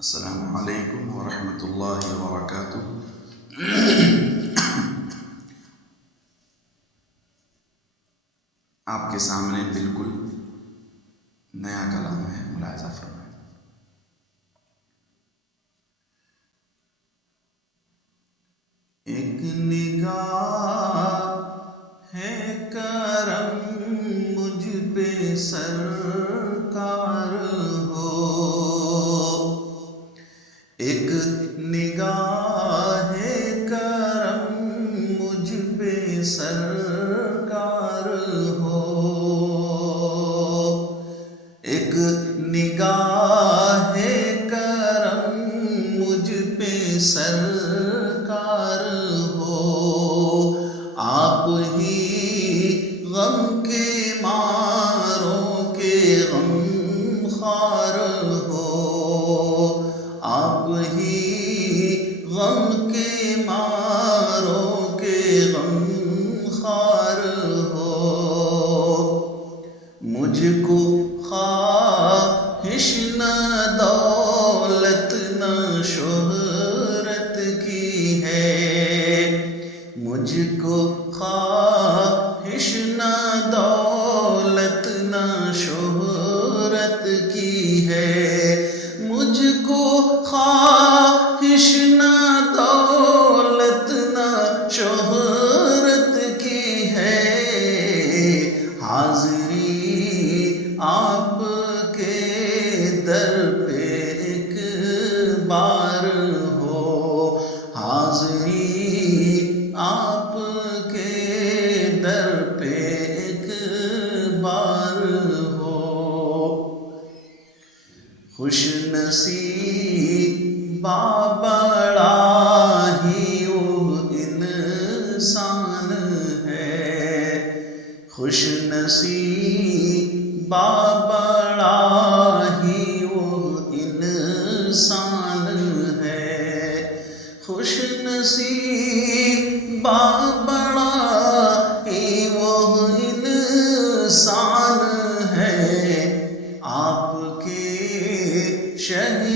السلام علیکم ورحمۃ اللہ وبرکاتہ۔ آپ کے سامنے بالکل نیا کلام ہے، ملاحظہ فرمائیں۔ ایک نگاہ ہے کرم مجھ پہ سرکار ہو، ایک نگاہ ہے کرم مجھ پہ سرکار ہو، ایک نگاہ ہے کرم مجھ پہ سرکار ہو، آپ ہی غم کے ماروں کے غم خوار ہو، آپ ہی غم کے ماروں کے غم خوار ہو، مجھ کو خواہش نہ دولت نہ شہرت کی ہے، مجھ کو خواہش نہ دولت نہ شہرت کی ہے، مجھ کو خواہش نہ دولت نہ شہرت کی ہے، حاضری آپ کے در پہ ایک بار ہو، حاضری آپ کے در پہ ایک بار ہو، خوش نصیب بڑا ہی وہ انسان ہے، خوش نصیب بڑا ہی وہ انسان ہے، خوش نصیب بڑا ہی وہ انسان ہے، آپ کے شہر